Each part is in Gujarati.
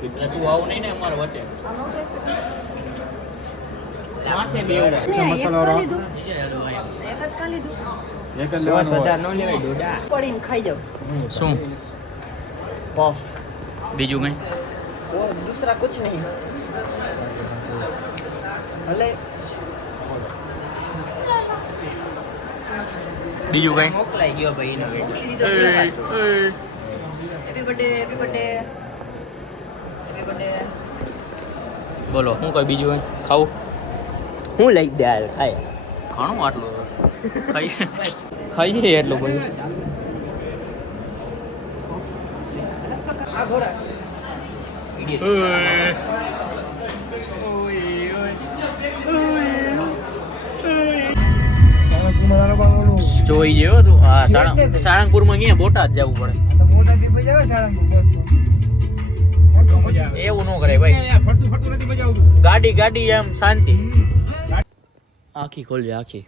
તું આવું નહીં ને અમારા વચ્ચે માથે બે મસાલો એક જ કા લીધું એક જ લેવાનું હોય. પડીને ખાઈ જાવ શું પફ બીજું કઈ और दूसरा कुछ नहीं भले બીજું કઈ મોકલાઈ ગયો ભાઈ નો happy birthday happy birthday happy birthday બોલો શું કઈ બીજું કઈ ખાવું હું લઈ દે હાલ ખાય ઘણું આટલું ખાઈએ એટલું બધું આ ઘોરા જોઈ જેવો તું હા સાળંગપુરમાં ક્યાં બોટાદ જવું પડે એવું ન કરે ભાઈ ગાડી એમ શાંતિ આખી ખોલજે આખી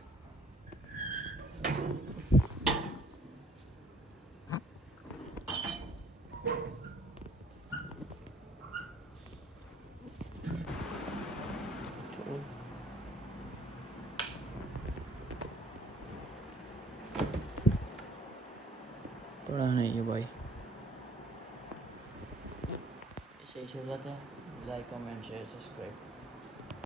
थोड़ा नहीं है भाई ऐसे ही जाता है लाइक कमेंट शेयर सब्सक्राइब